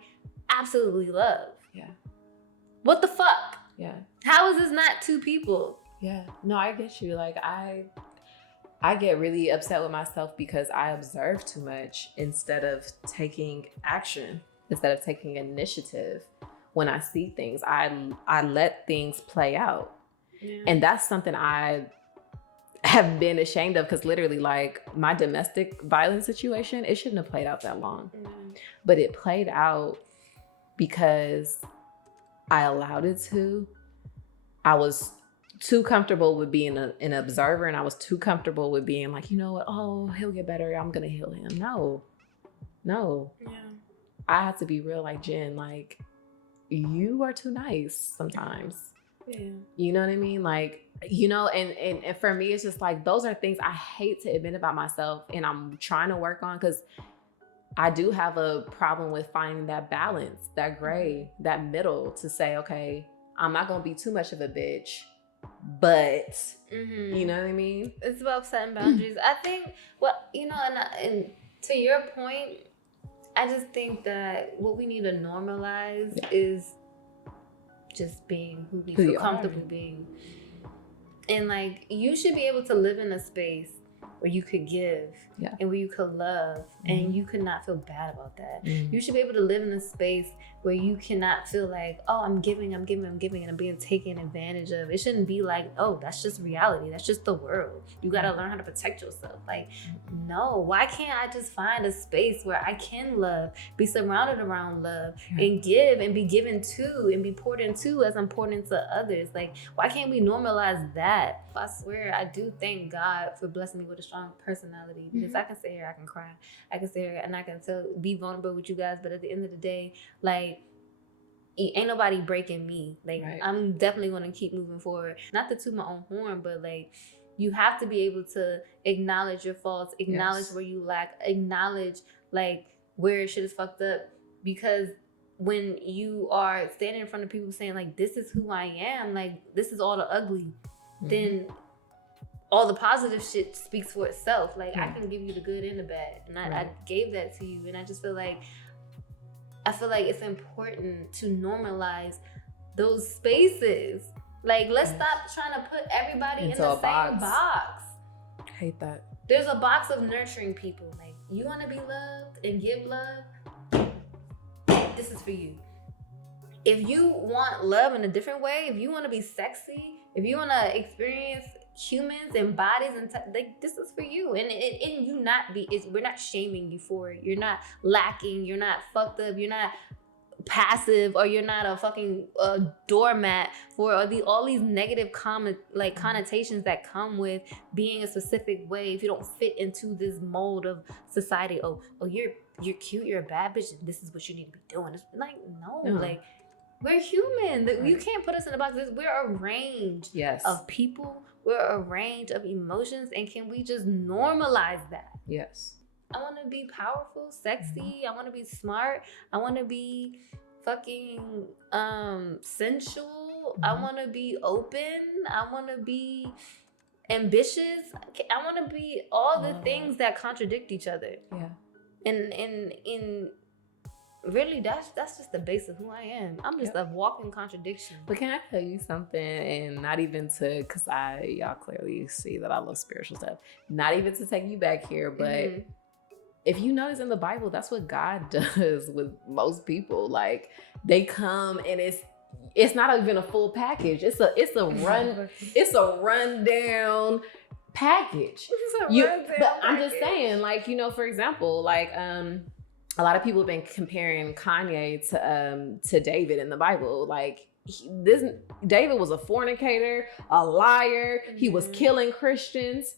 absolutely love. Yeah. What the fuck? Yeah. How is this not two people? Yeah. No, I get you. Like I get really upset with myself because I observe too much instead of taking action, instead of taking initiative. When I see things, I let things play out. Yeah. And that's something I have been ashamed of, because literally, like, my domestic violence situation, it shouldn't have played out that long. But it played out because I allowed it to. I was too comfortable with being an observer, and I was too comfortable with being like, you know what, oh, he'll get better, I'm gonna heal him. No. Yeah. I have to be real, like, Jen, like, you are too nice sometimes. Yeah. You know what I mean? Like, you know, and for me, it's just like, those are things I hate to admit about myself, and I'm trying to work on, because I do have a problem with finding that balance, that gray, that middle, to say, okay, I'm not gonna be too much of a bitch, but you know what I mean? It's about setting boundaries. I think, well, you know, and to your point, I just think that what we need to normalize is just being who we feel comfortable being. And like, you should be able to live in a space where you could give and where you could love and you could not feel bad about that. You should be able to live in a space where you cannot feel like, oh, I'm giving and I'm being taken advantage of. It shouldn't be like, oh, that's just reality. That's just the world. You got to learn how to protect yourself. Like, no, why can't I just find a space where I can love, be surrounded around love, and give and be given to and be poured into as I'm poured into others? Like, why can't we normalize that? I swear, I do thank God for blessing me with a strong personality, because I can sit here, I can cry, I can sit here and I can be vulnerable with you guys, but at the end of the day, like, ain't nobody breaking me. Like, I'm definitely going to keep moving forward. Not to toot my own horn, but like, you have to be able to acknowledge your faults, acknowledge where you lack, acknowledge like where shit is fucked up, because when you are standing in front of people saying like, this is who I am, like, this is all the ugly, then all the positive shit speaks for itself. Like, I can give you the good and the bad, and I gave that to you, and I just feel like it's important to normalize those spaces. Like, let's stop trying to put everybody into the same box. I hate that. There's a box of nurturing people. Like, you want to be loved and give love, this is for you. If you want love in a different way, if you want to be sexy, if you want to experience humans and bodies, and like, this is for you. And you not be, we're not shaming you for it. You're not lacking. You're not fucked up. You're not passive, or you're not a fucking doormat for all these negative connotations that come with being a specific way. If you don't fit into this mold of society, oh, you're cute, you're a bad bitch, this is what you need to be doing. It's like, no. Like, we're human. You can't put us in a box. We're a range of people. We're a range of emotions, and can we just normalize that? Yes. I want to be powerful, sexy. I want to be smart. I want to be fucking sensual. I want to be open. I want to be ambitious. I want to be all the things that contradict each other. Yeah. And really, that's just the base of who I am. I'm just a walking contradiction. But can I tell you something? And not even to, because y'all clearly see that I love spiritual stuff. Not even to take you back here, but if you notice in the Bible, that's what God does with most people. Like, they come and it's not even a full package. It's a rundown package. But I'm just saying, like, you know, for example, like a lot of people have been comparing Kanye to David in the Bible. Like, David was a fornicator, a liar. He was killing Christians.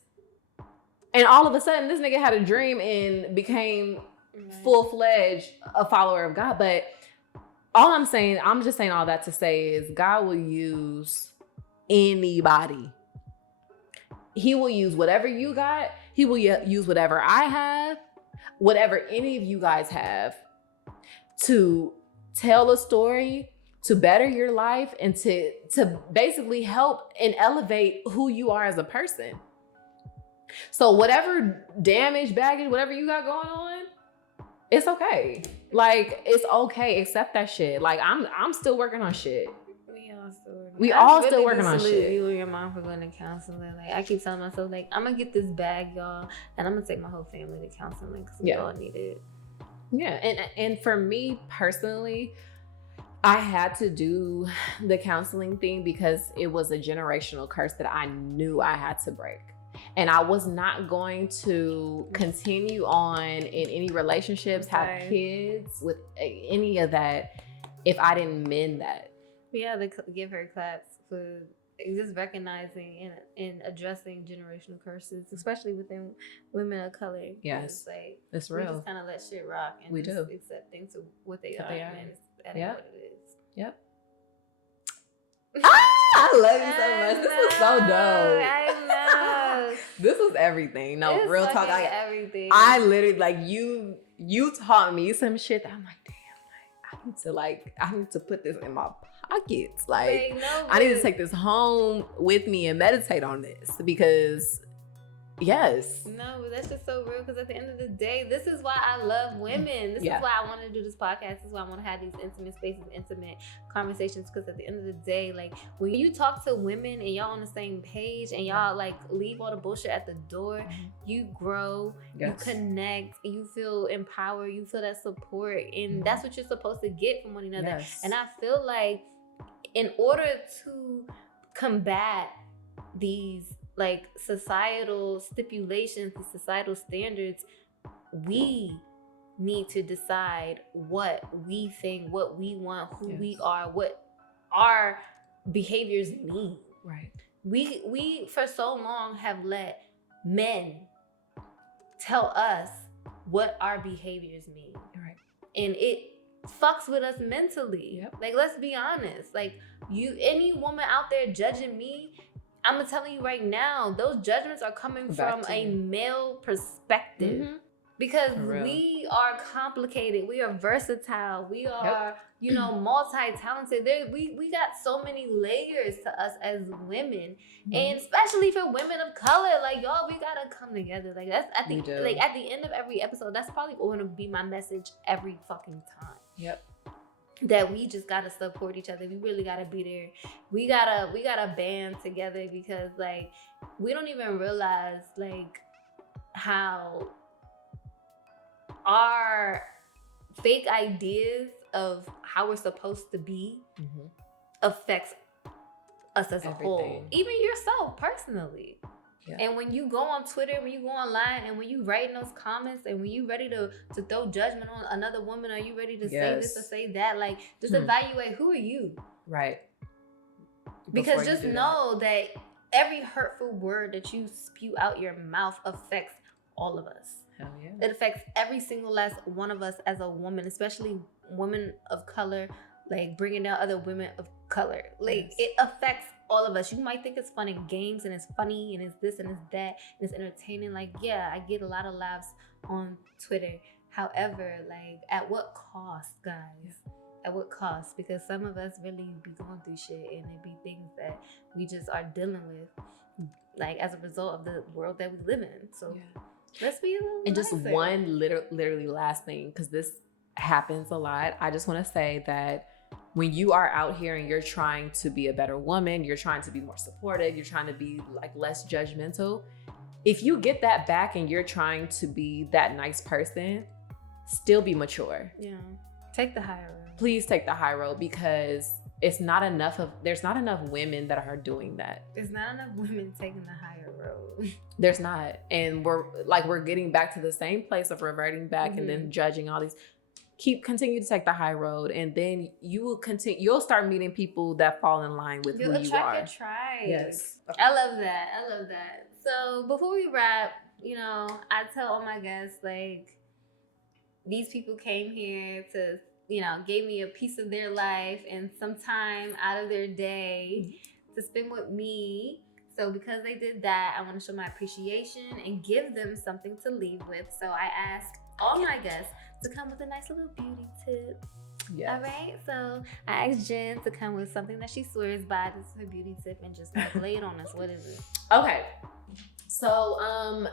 And all of a sudden, this nigga had a dream and became full-fledged a follower of God. But I'm just saying all that to say is, God will use anybody. He will use whatever you got. He will use whatever I have, whatever any of you guys have, to tell a story, to better your life, and to basically help and elevate who you are as a person. So whatever damage, baggage, whatever you got going on, it's okay. Like, it's okay. Accept that shit. Like, I'm still working on shit. We all still working on shit. You and your mom for going to counseling. Like, I keep telling myself, like, I'm gonna get this bag, y'all, and I'm gonna take my whole family to counseling because we all need it. Yeah, and for me personally, I had to do the counseling thing because it was a generational curse that I knew I had to break. And I was not going to continue on in any relationships, have kids with any of that if I didn't mend that. We have to give her claps for just recognizing and addressing generational curses, especially within women of color. Yes, like, it's real. We just kind of let shit rock and we do accept things for what they are. And that ain't what it is. Yep. I love you so much. This is so dope. I know. This was everything. No, it's real talk. Everything. I literally, like, you taught me some shit that I'm like, damn, I need to put this in my pockets. Like, I need to take this home with me and meditate on this because, yes. No, but that's just so real because at the end of the day, this is why I love women. This is why I want to do this podcast. This is why I want to have these intimate spaces, intimate conversations, because at the end of the day, like, when you talk to women and y'all on the same page and y'all, like, leave all the bullshit at the door, you grow, you connect, you feel empowered, you feel that support, and that's what you're supposed to get from one another. And I feel like in order to combat these, like, societal stipulations, the societal standards, we need to decide what we think, what we want, who we are, what our behaviors mean. Right. We for so long have let men tell us what our behaviors mean. Right. And it fucks with us mentally. Like, let's be honest. Like, any woman out there judging me, I'm telling you right now, those judgments are coming from a male perspective. Because we are complicated, we are versatile, we are, multi-talented. We got so many layers to us as women, and especially for women of color, like, y'all, we gotta come together. Like, that's at the end of every episode. That's probably going to be my message every fucking time. That we just gotta support each other. We really gotta be there. We gotta band together because, like, we don't even realize, like, how our fake ideas of how we're supposed to be affects us as a whole. Even yourself personally. And when you go on Twitter, when you go online, and when you write in those comments, and when you ready to throw judgment on another woman, or you ready to say this or say that, like, just evaluate, who are you? Right. Because just know that every hurtful word that you spew out your mouth affects all of us. Hell yeah. It affects every single last one of us as a woman, especially women of color, like, bringing down other women of color. Like, it affects all of us. You might think it's fun and games and it's funny and it's this and it's that and it's entertaining. Like, yeah, I get a lot of laughs on Twitter. However, like, at what cost, guys? At what cost? Because some of us really be going through shit, and it be things that we just are dealing with, like, as a result of the world that we live in. So let's be a little And just nicer. one literally last thing, because this happens a lot. I just want to say that when you are out here and you're trying to be a better woman, you're trying to be more supportive, you're trying to be, like, less judgmental, if you get that back and you're trying to be that nice person, still be mature. Take the high road. Please take the high road, because there's not enough women that are doing that. There's not enough women taking the higher road. There's not. And we're getting back to the same place of reverting back and then judging all these. Continue to take the high road, and then you'll start meeting people that fall in line with who you are. You'll attract your tribe. Yes. I love that. So before we wrap, I tell all my guests, like, these people came here to, gave me a piece of their life and some time out of their day to spend with me. So because they did that, I want to show my appreciation and give them something to leave with. So I ask all my guests to come with a nice little beauty tip. Yes. All right, so I asked Jen to come with something that she swears by. This is her beauty tip, and just, like, lay it on us. What is it? Okay, So,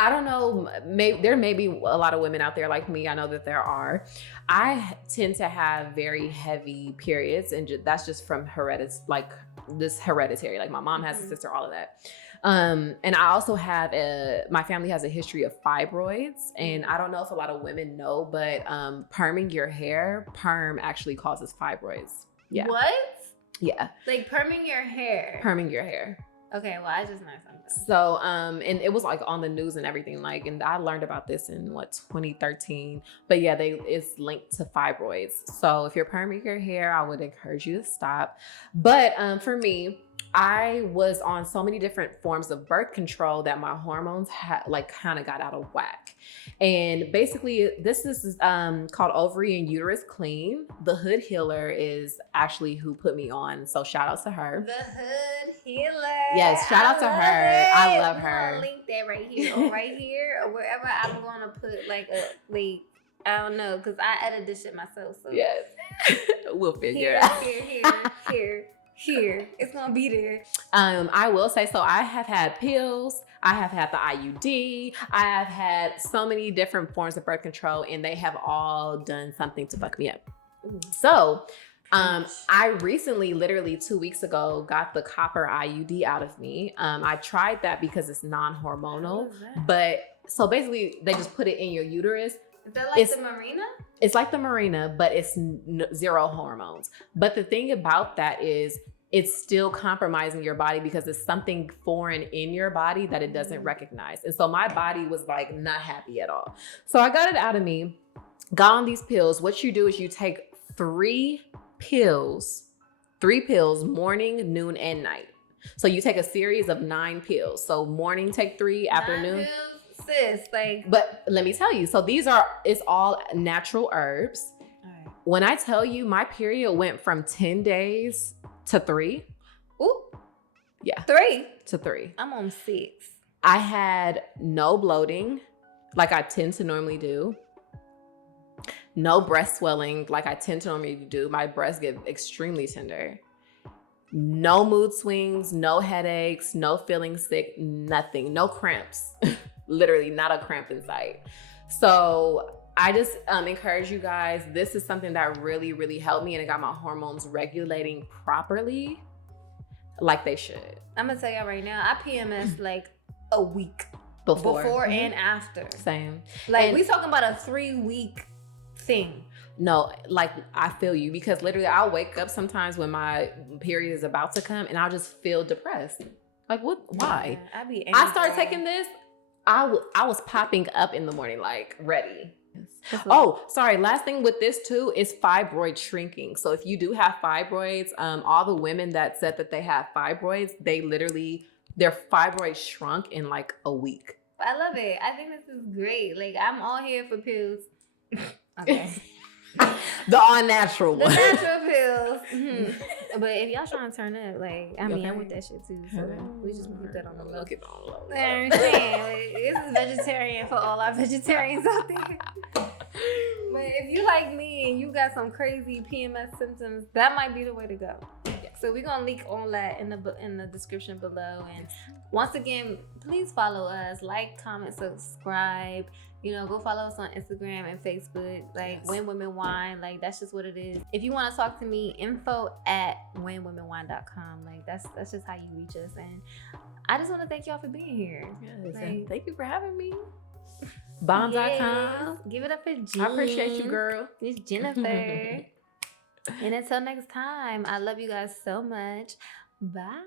I don't know. There may be a lot of women out there like me. I know that there are. I tend to have very heavy periods, and that's just from hereditary. Like my mom has a sister, all of that. And I also have my family has a history of fibroids, and I don't know if a lot of women know, but perming your hair, perm actually causes fibroids. Yeah. What? Yeah. Like perming your hair. Perming your hair. Okay, well, I just learned something. So, and it was like on the news and everything, like, and I learned about this in 2013. But yeah, it's linked to fibroids. So if you're perming your hair, I would encourage you to stop. But for me, I was on so many different forms of birth control that my hormones kind of got out of whack. And basically, this is called Ovary and Uterus Clean. The Hood Healer is actually who put me on. So shout out to her. The Hood Healer. Yes, shout out to her. I love her. I'm gonna link that right here, or right here, or wherever I'm gonna put like a link. I don't know, because I edit this shit myself. So yes, we'll figure it out. Here. It's gonna be there. I will say, so I have had pills, I have had the IUD, I have had so many different forms of birth control, and they have all done something to fuck me up. Ooh. So I recently, literally 2 weeks ago, got the copper IUD out of me. I tried that because it's non-hormonal, but so basically they just put it in your uterus. Is that like the Marina? It's like the Marina, but it's zero hormones. But the thing about that is it's still compromising your body because it's something foreign in your body that it doesn't recognize. And so my body was like not happy at all. So I got it out of me, got on these pills. What you do is you take 3 pills, morning, noon, and night. So you take a series of 9 pills. So morning, take 3, afternoon. 9 pills? Sis, like. But let me tell you, so it's all natural herbs. All right. When I tell you my period went from 10 days to 3. Ooh. Yeah. 3 to 3. I'm on 6. I had no bloating like I tend to normally do. No breast swelling like I tend to normally do. My breasts get extremely tender. No mood swings, no headaches, no feeling sick, nothing, no cramps. Literally not a cramp in sight. So I just encourage you guys. This is something that really, really helped me, and it got my hormones regulating properly like they should. I'm gonna tell y'all right now, I PMS like a week before and after. Same. Like we talking about a 3-week thing. No, like I feel you, because literally I'll wake up sometimes when my period is about to come and I'll just feel depressed. Like what? Why? Yeah, I started taking this. I was popping up in the morning, like ready. Oh, sorry. Last thing with this too is fibroid shrinking. So if you do have fibroids, all the women that said that they have fibroids, their fibroids shrunk in like a week. I love it. I think this is great. Like I'm all here for pills. Okay. The all natural one. The natural pills. Mm-hmm. But if y'all trying to turn up, like, I mean, I'm with that shit too. So we just put that on the low. Keep on low. This is vegetarian for all our vegetarians out there. But if you like me and you got some crazy PMS symptoms, that might be the way to go. So we're gonna link all that in the description below. And once again, please follow us, like, comment, subscribe. You know, go follow us on Instagram and Facebook, like When Women Wine. Like that's just what it is. If you want to talk to me, info@whenwomenwine.com. Like that's just how you reach us. And I just want to thank y'all for being here. Yes, like, thank you for having me. Bomb.com. Yes. Give it up for Jen. I appreciate you, girl. It's Jennifer. And until next time, I love you guys so much. Bye.